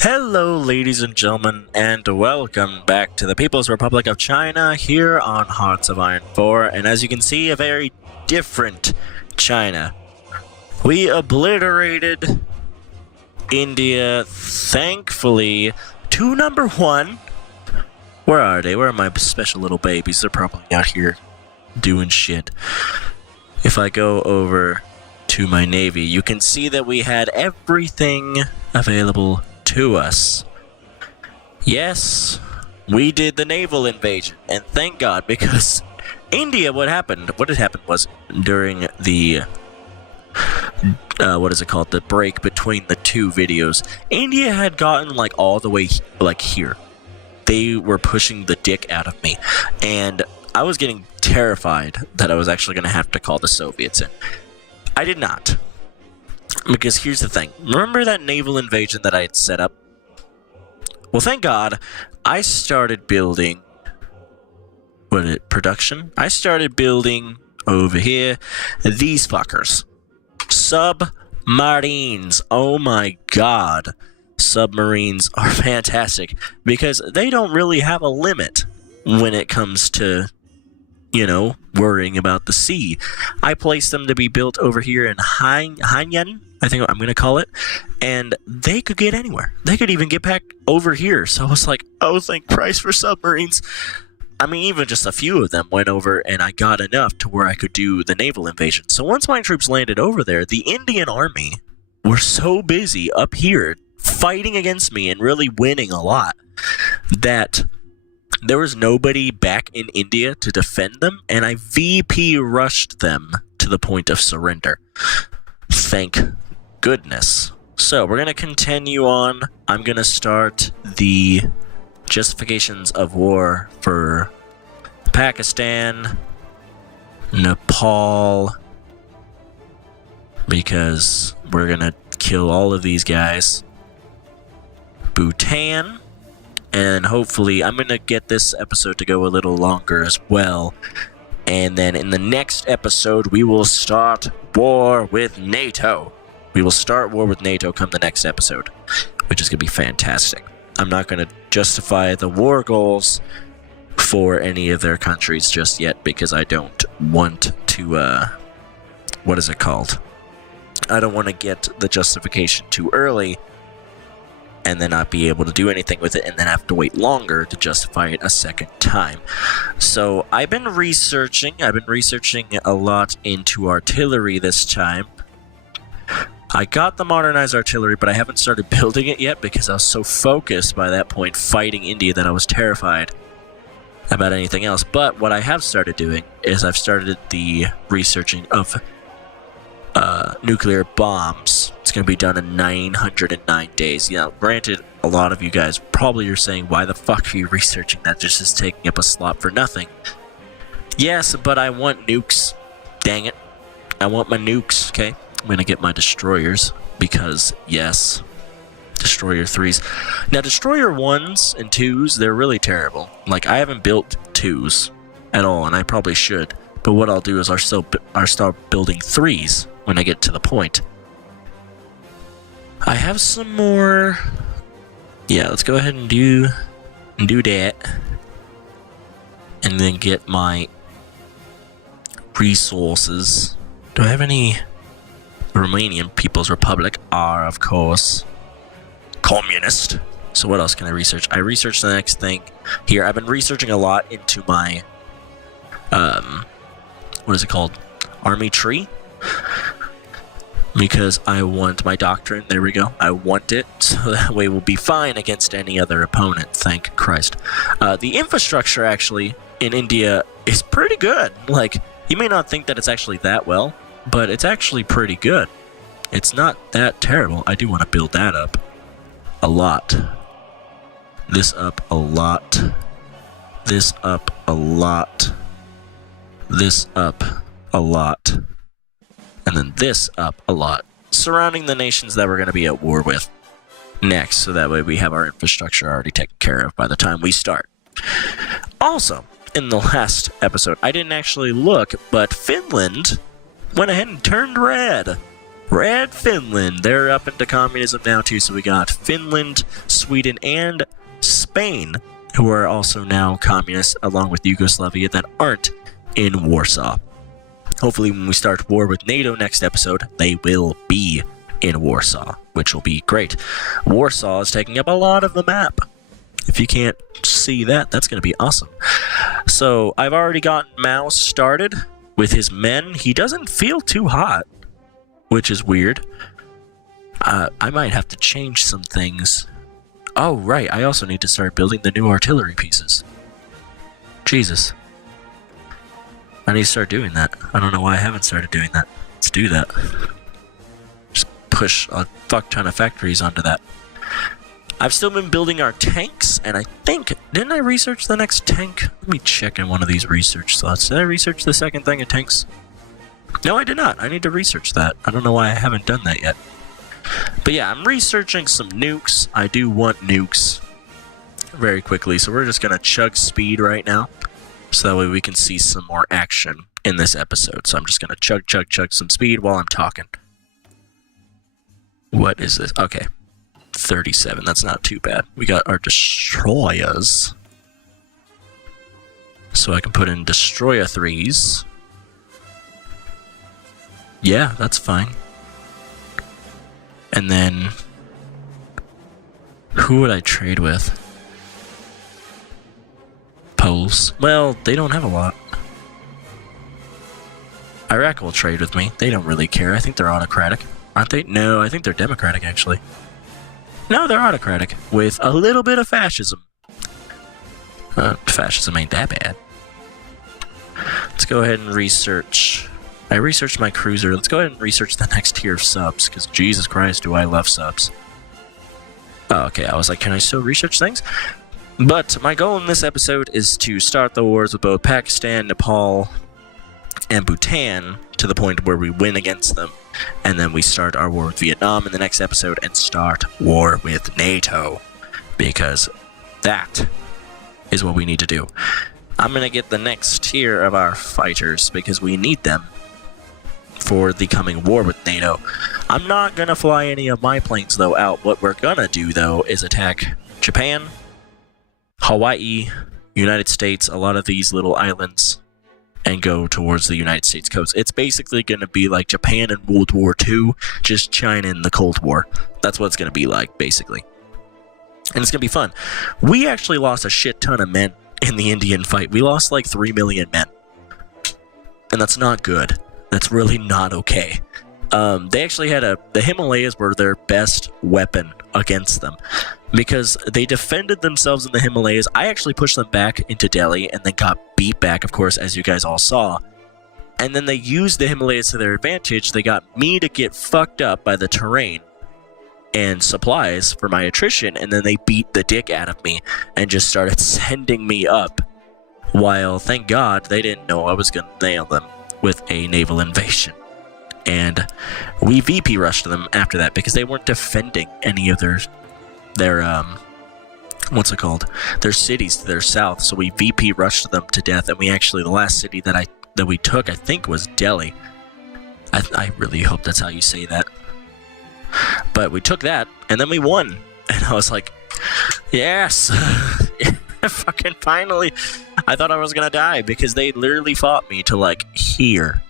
Hello, ladies and gentlemen, and welcome back to the People's Republic of China here on Hearts of Iron 4. And as you can see, a very different China. We obliterated India, thankfully, to number one. Where are they? Where are my special little babies? They're probably out here doing shit. If I go over to my navy, you can see that we had everything available to us. Yes, we did the naval invasion, and thank God, because India, what had happened was during the the break between the two videos, India had gotten all the way here. They were pushing the dick out of me, and I was getting terrified that I was actually going to have to call the Soviets in. I did not. Because here's the thing. Remember that naval invasion that I had set up? Well, thank God, I started building... production? I started building, over here, these fuckers. Submarines. Oh my God. Submarines are fantastic. Because they don't really have a limit when it comes to, worrying about the sea. I placed them to be built over here in Hainan, I think I'm going to call it, and they could get anywhere. They could even get back over here. So I was like, oh, thank Christ for submarines. I mean, even just a few of them went over, and I got enough to where I could do the naval invasion. So once my troops landed over there, the Indian army were so busy up here fighting against me and really winning a lot that there was nobody back in India to defend them, and I VP rushed them to the point of surrender. Thank goodness. So, we're going to continue on. I'm going to start the justifications of war for Pakistan, Nepal, because we're going to kill all of these guys. Bhutan. And hopefully, I'm going to get this episode to go a little longer as well. And then in the next episode, we will start war with NATO. We will start war with NATO come the next episode, which is going to be fantastic. I'm not going to justify the war goals for any of their countries just yet because I don't want to, what is it called? I don't want to get the justification too early and then not be able to do anything with it, and then have to wait longer to justify it a second time. So I've been researching a lot into artillery this time. I got the modernized artillery, but I haven't started building it yet because I was so focused by that point fighting India that I was terrified about anything else. But what I have started doing is I've started the researching of nuclear bombs. It's going to be done in 909 days. Granted, a lot of you guys probably are saying, why the fuck are you researching that? Just is taking up a slot for nothing. Yes, but I want nukes. Dang it. I want my nukes, okay? I'm going to get my destroyers because, yes, Destroyer 3s. Now, Destroyer 1s and 2s, they're really terrible. I haven't built 2s at all, and I probably should. But what I'll do is I'll start building 3s when I get to the point. I have some more... Yeah, let's go ahead and do that. And then get my resources. Do I have any... Romanian People's Republic are, of course, communist. So what else can I research? I researched the next thing here. I've been researching a lot into my... what is it called? Army tree. Because I want my doctrine. There we go. I want it. So that way we'll be fine against any other opponent. Thank Christ. The infrastructure, actually, in India is pretty good. You may not think that it's actually that well, but it's actually pretty good. It's not that terrible. I do want to build that up a lot. This up a lot. This up a lot. This up a lot. And then this up a lot. Surrounding the nations that we're going to be at war with next, so that way we have our infrastructure already taken care of by the time we start. Also, in the last episode, I didn't actually look, but Finland went ahead and turned red. Red Finland, they're up into communism now too, so we got Finland, Sweden, and Spain, who are also now communists, along with Yugoslavia, that aren't in Warsaw. Hopefully when we start war with NATO next episode, they will be in Warsaw, which will be great. Warsaw is taking up a lot of the map. If you can't see that, that's going to be awesome. So, I've already gotten Mao started with his men. He doesn't feel too hot, which is weird. I might have to change some things. Oh, right, I also need to start building the new artillery pieces. Jesus. I need to start doing that. I don't know why I haven't started doing that. Let's do that. Just push a fuck ton of factories onto that. I've still been building our tanks, and I think... Didn't I research the next tank? Let me check in one of these research slots. Did I research the second thing of tanks? No, I did not. I need to research that. I don't know why I haven't done that yet. But yeah, I'm researching some nukes. I do want nukes very quickly, so we're just going to chug speed right now. So that way we can see some more action in this episode. So I'm just going to chug some speed while I'm talking. What is this? Okay. 37. That's not too bad. We got our destroyers. So I can put in destroyer 3s. Yeah, that's fine. And then... who would I trade with? Poles. Well, they don't have a lot. Iraq will trade with me. They don't really care. I think they're autocratic. Aren't they? No, I think they're democratic, actually. No, they're autocratic. With a little bit of fascism. Fascism ain't that bad. Let's go ahead and research. I researched my cruiser. Let's go ahead and research the next tier of subs, because Jesus Christ, do I love subs. Oh, okay, I was like, can I still research things? But my goal in this episode is to start the wars with both Pakistan, Nepal, and Bhutan to the point where we win against them. And then we start our war with Vietnam in the next episode and start war with NATO. Because that is what we need to do. I'm going to get the next tier of our fighters because we need them for the coming war with NATO. I'm not going to fly any of my planes, though, out. What we're going to do, though, is attack Japan, Hawaii, United States, a lot of these little islands, and go towards the United States coast. It's basically going to be like Japan in World War II, just China in the Cold War. That's what it's going to be like, basically. And it's going to be fun. We actually lost a shit ton of men in the Indian fight. We lost like 3 million men. And that's not good. That's really not okay. They actually had the Himalayas were their best weapon against them because they defended themselves in the Himalayas. I actually pushed them back into Delhi and then got beat back, of course, as you guys all saw. And then they used the Himalayas to their advantage. They got me to get fucked up by the terrain and supplies for my attrition, and then they beat the dick out of me and just started sending me up. While, thank God, they didn't know I was going to nail them with a naval invasion. And we VP rushed them after that because they weren't defending any of their what's it called? Their cities to their south. So we VP rushed them to death, and we actually, the last city that we took, I think, was Delhi. I really hope that's how you say that. But we took that, and then we won. And I was like, yes! Fucking finally! I thought I was gonna die because they literally fought me to like here.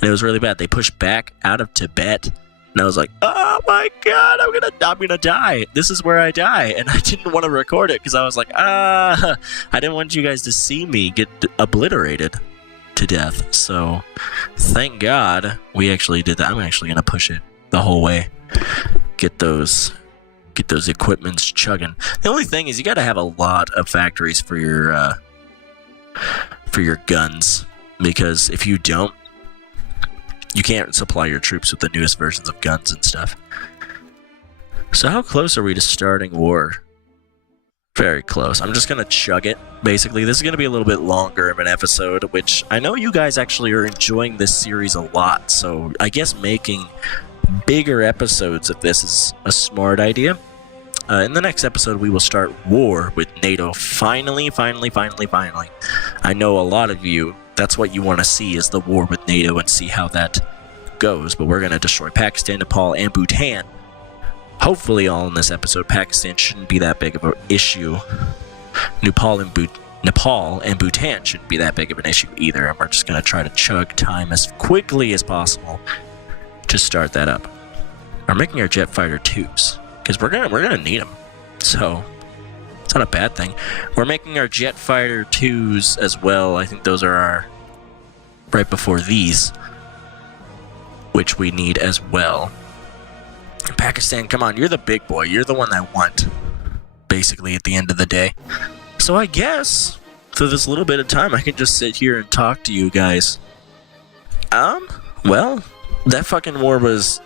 And it was really bad. They pushed back out of Tibet. And I was like, oh my god, I'm gonna die. This is where I die. And I didn't want to record it because I was like, I didn't want you guys to see me get obliterated to death. So thank God we actually did that. I'm actually gonna push it the whole way. Get those equipments chugging. The only thing is you gotta have a lot of factories for your guns. Because if you don't, you can't supply your troops with the newest versions of guns and stuff. So how close are we to starting war? Very close. I'm just going to chug it, basically. This is going to be a little bit longer of an episode, which I know you guys actually are enjoying this series a lot. So I guess making bigger episodes of this is a smart idea. In the next episode, we will start war with NATO. Finally. I know a lot of you, that's what you want to see, is the war with NATO and see how that goes, but we're going to destroy Pakistan, Nepal, and Bhutan. Hopefully all in this episode. Pakistan shouldn't be that big of an issue. Nepal and Bhutan shouldn't be that big of an issue either, and we're just going to try to chug time as quickly as possible to start that up. We're making our jet fighter 2s, because we're gonna need them, so it's not a bad thing. We're making our jet fighter 2s as well. I think those are our right before these, which we need as well. Pakistan, come on, you're the big boy. You're the one I want, basically, at the end of the day. So I guess, for this little bit of time, I can just sit here and talk to you guys. Well, that fucking war was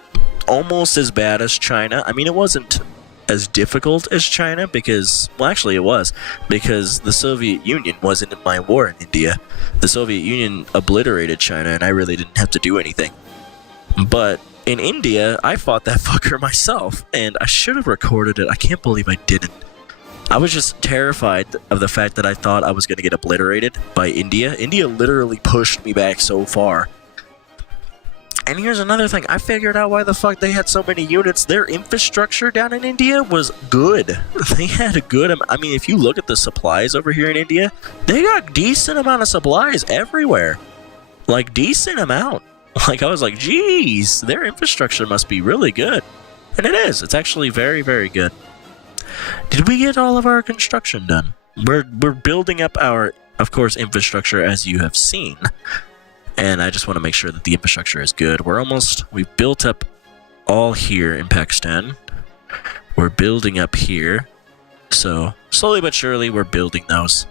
almost as bad as China. I mean, it wasn't as difficult as China because, well, actually it was, because the Soviet Union wasn't in my war in India. The Soviet Union obliterated China, and I really didn't have to do anything. But in India, I fought that fucker myself, and I should have recorded it. I can't believe I didn't. I was just terrified of the fact that I thought I was going to get obliterated by India. India literally pushed me back so far. And here's another thing. I figured out why the fuck they had so many units. Their infrastructure down in India was good. They had a good... I mean, if you look at the supplies over here in India, they got decent amount of supplies everywhere. Like, decent amount. Like, I was like, geez, their infrastructure must be really good. And it is. It's actually very, very good. Did we get all of our construction done? We're building up our, of course, infrastructure as you have seen. And I just want to make sure that the infrastructure is good. We've built up all here in Pakistan. We're building up here. So, slowly but surely, we're building those.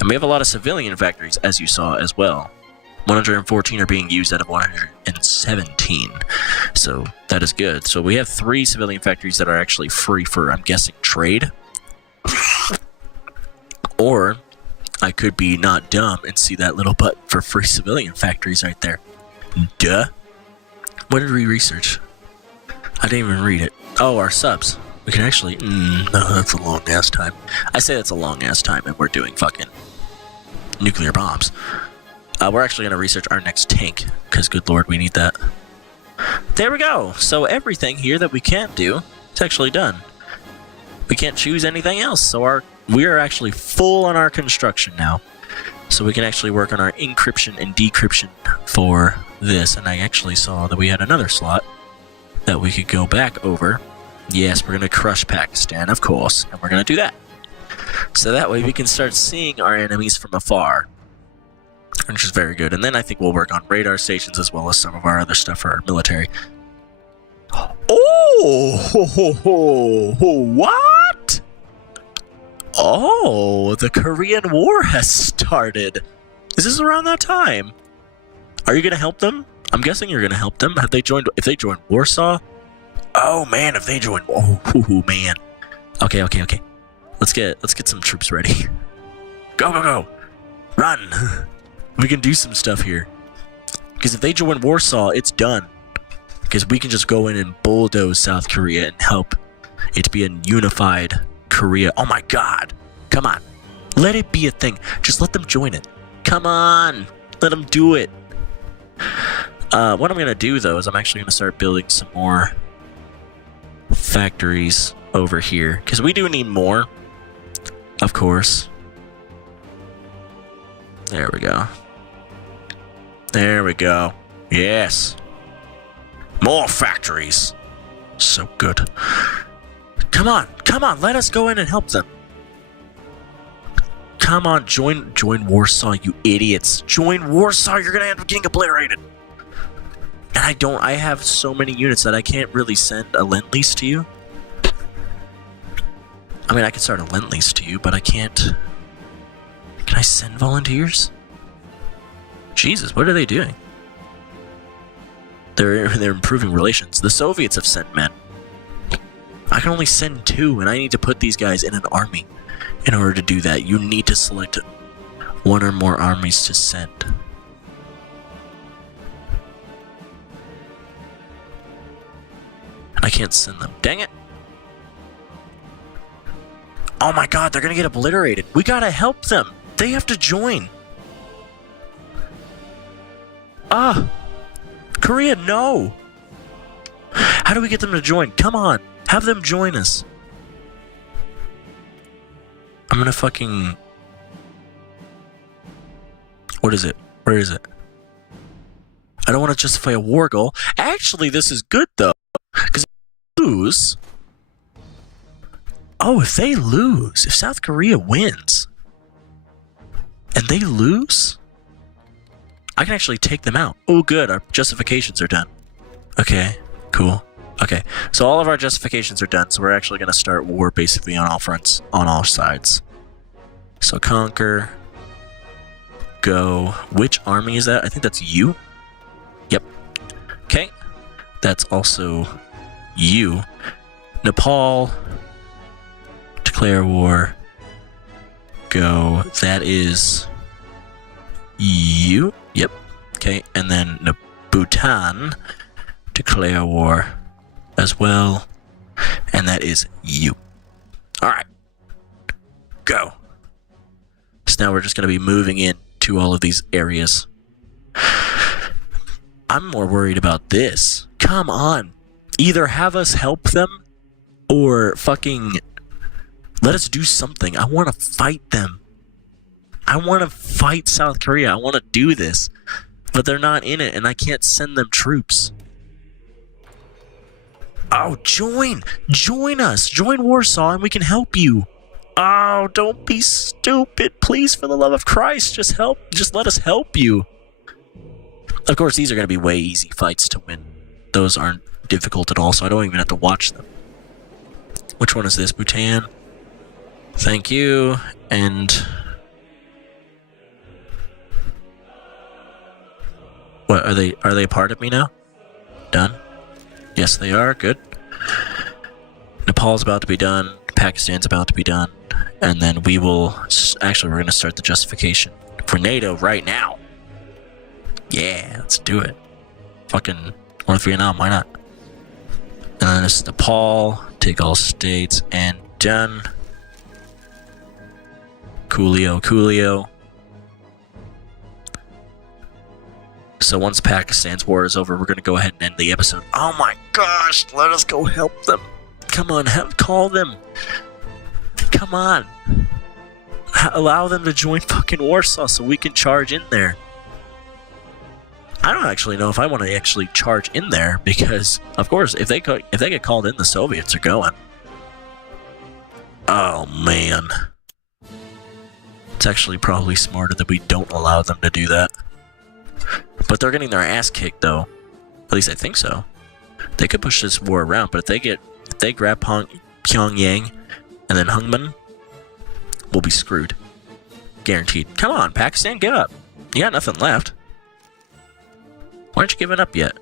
And we have a lot of civilian factories, as you saw as well. 114 are being used out of 117. So, that is good. So, we have 3 civilian factories that are actually free for, I'm guessing, trade. Or I could be not dumb and see that little button for free civilian factories right there. Duh. What did we research? I didn't even read it. Oh, our subs. We can actually... no, that's a long-ass time. I say that's a long-ass time, and we're doing fucking nuclear bombs. We're actually going to research our next tank, because good lord, we need that. There we go. So everything here that we can't do, it's actually done. We can't choose anything else, so we are actually full on our construction now. So we can actually work on our encryption and decryption for this. And I actually saw that we had another slot that we could go back over. Yes, we're going to crush Pakistan, of course, and we're going to do that. So that way we can start seeing our enemies from afar, which is very good. And then I think we'll work on radar stations as well as some of our other stuff for our military. Oh, what? Oh, the Korean War has started. Is this around that time? Are you going to help them? I'm guessing you're going to help them. Have they joined? If they joined Warsaw? Oh man, if they join, oh man. Okay. Let's get some troops ready. Go. Run. We can do some stuff here. Because if they join Warsaw, it's done. Because we can just go in and bulldoze South Korea and help it be a unified Korea. Oh my god. Come on. Let it be a thing. Just let them join it. Come on. Let them do it. What I'm going to do, though, is I'm actually going to start building some more factories over here. Because we do need more. Of course. There we go. There we go. Yes. More factories. So good. Come on. Let us go in and help them. Come on. Join Warsaw, you idiots. Join Warsaw. You're going to end up getting obliterated. And I have so many units that I can't really send a lend-lease to you. I mean, I can start a lend-lease to you, but I can't... Can I send volunteers? Jesus, what are they doing? They're improving relations. The Soviets have sent men. I can only send 2, and I need to put these guys in an army. In order to do that, you need to select 1 or more armies to send. I can't send them. Dang it! Oh my god, they're gonna get obliterated. We gotta help them. They have to join. Korea, no! How do we get them to join? Come on, have them join us. I'm gonna fucking... What is it? Where is it? I don't want to justify a war goal. Actually, this is good, though. Because if they lose... Oh, if they lose, if South Korea wins, and they lose, I can actually take them out. Oh, good. Our justifications are done. Okay, cool. Okay, so all of our justifications are done, so we're actually going to start war basically on all fronts, on all sides. So conquer, go. Which army is that? I think that's you. Yep. Okay, that's also you. Nepal, declare war, go. That is you. Yep. Okay, and then Bhutan, declare war as well, and that is you. Alright, go. So now we're just going to be moving in to all of these areas. I'm more worried about this. Come on. Either have us help them, or fucking let us do something. I want to fight them. I want to fight South Korea. I want to do this. But they're not in it, and I can't send them troops. Oh, join! Join us! Join Warsaw and we can help you! Oh, don't be stupid! Please, for the love of Christ, just help! Just let us help you! Of course, these are going to be way easy fights to win. Those aren't difficult at all, so I don't even have to watch them. Which one is this? Bhutan? Thank you, and... What, are they a part of me now? Done? Yes, they are. Good. Nepal's about to be done. Pakistan's about to be done. And then we will... Actually, we're going to start the justification for NATO right now. Yeah, let's do it. Fucking North Vietnam, why not? And then this is Nepal. Take all states. And done. Coolio, coolio. So once Pakistan's war is over, we're going to go ahead and end the episode. Oh my gosh, let us go help them. Come on, call them. Come on. Allow them to join fucking Warsaw so we can charge in there. I don't actually know if I want to actually charge in there because, of course, if they get called in, the Soviets are going. Oh, man. It's actually probably smarter that we don't allow them to do that. But they're getting their ass kicked, though. At least I think so. They could push this war around, but if they grab Pyongyang and then Hungman, we'll be screwed. Guaranteed. Come on, Pakistan, give up. You got nothing left. Why aren't you giving up yet?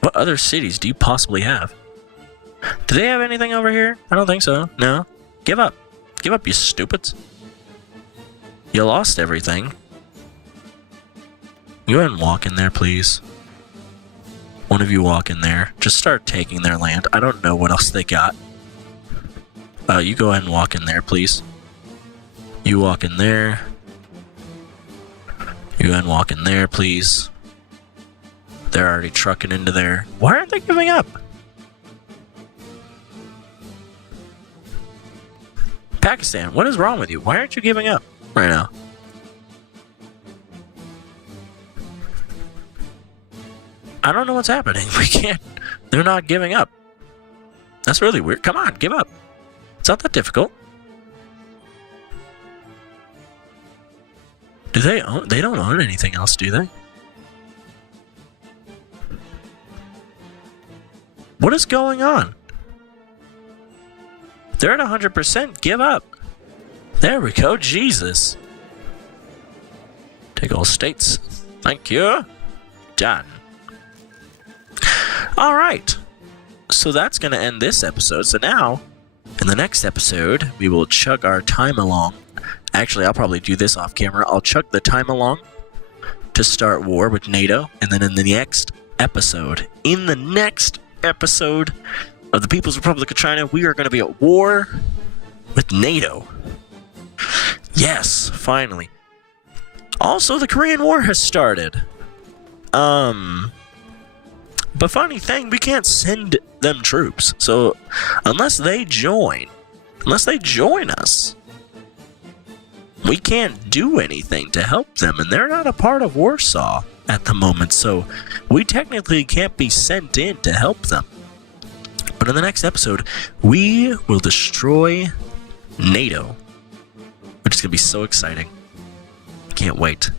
What other cities do you possibly have? Do they have anything over here? I don't think so. No. Give up. Give up, you stupids. You lost everything. Go ahead and walk in there, please. One of you walk in there. Just start taking their land. I don't know what else they got. You go ahead and walk in there, please. You walk in there. You go ahead and walk in there, please. They're already trucking into there. Why aren't they giving up? Pakistan, what is wrong with you? Why aren't you giving up right now? I don't know what's happening. We can't. They're not giving up. That's really weird. Come on, give up. It's not that difficult. Do they own? They don't own anything else, do they? What is going on? They're at 100%. Give up. There we go. Jesus. Take all states. Thank you. Done. Alright, so that's going to end this episode. So now, in the next episode, we will chug our time along. Actually, I'll probably do this off camera. I'll chug the time along to start war with NATO. And then in the next episode of the People's Republic of China, we are going to be at war with NATO. Yes, finally. Also, the Korean War has started. But funny thing, we can't send them troops. So unless they join us, we can't do anything to help them, and they're not a part of Warsaw at the moment, so we technically can't be sent in to help them. But in the next episode, we will destroy Nato, which is going to be so exciting. Can't wait.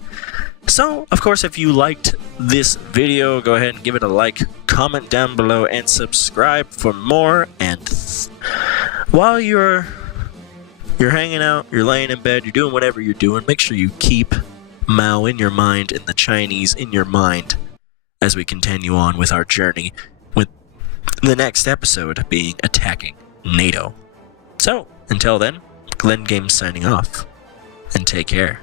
So, of course, if you liked this video, go ahead and give it a like, comment down below, and subscribe for more. And while you're hanging out, you're laying in bed, you're doing whatever you're doing, make sure you keep Mao in your mind and the Chinese in your mind as we continue on with our journey, with the next episode being attacking NATO. So, until then, Glenn Games signing off, and take care.